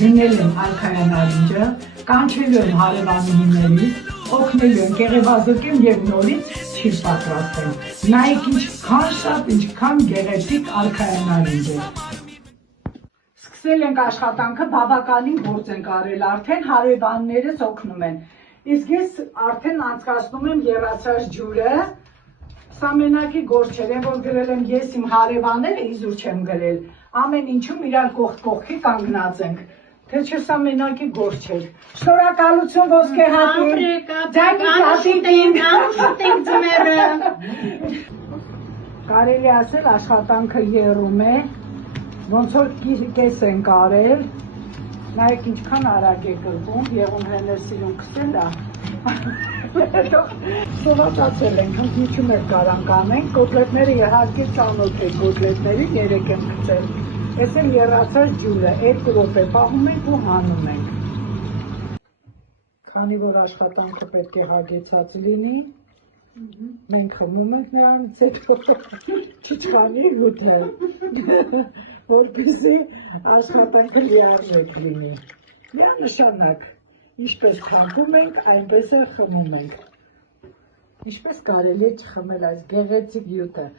դնել եմ արքայանալինջը, կանչելու եմ հարևանուհիներից, օգնելու եմ գեղեվազոկեմ և նորից չիպ պատրաստեմ։ Նայեք ինչքան շատ, ինչքան գեղեցիկ արքայանալինջ է։ Սկսել ենք աշխատանքը, բավականին գործ ենք արել, արդեն հարևաններս օգնում են։ Իսկ ես արդեն անցկացնում եմ եռացած ջուրը, սա մենակի գործ չէ, որ գրել եմ ես իմ հարևանները իզուր չեմ գրել, ամեն ինչում իրար կողք կողքի կանգնած ենք, թե չէ սա մենակի գործ չէր։ Շնորհակալություն ոսկե հատին, կարելի ասել աշխատանքը եռում է, ոնց որ կես ենք արել, նայեք ինչքան արագ է գրվում, եղուն հենեսիրում կսել է, սովատացել ենք, հնձիչում էր կարանք անենք, կոտլետները իհարկե ծանոթ է կոտլետների 3 եմ գցել, ես եմ եռացած ջուրը, 2 րոպե պահում ենք ու հանում ենք, քանի որ աշխատանքը պետք է հագեցած լինի, մենք խմում ենք նրանից հետո չիչվանի ուտը, որպեսզի աշխատանքը լիարժեք լինի։ Միանշանակ, ինչպես թափում ենք, այնպես էլ խմում ենք։ Ինչպես կարելի է չխմել այս գեղեցիկ հյութը։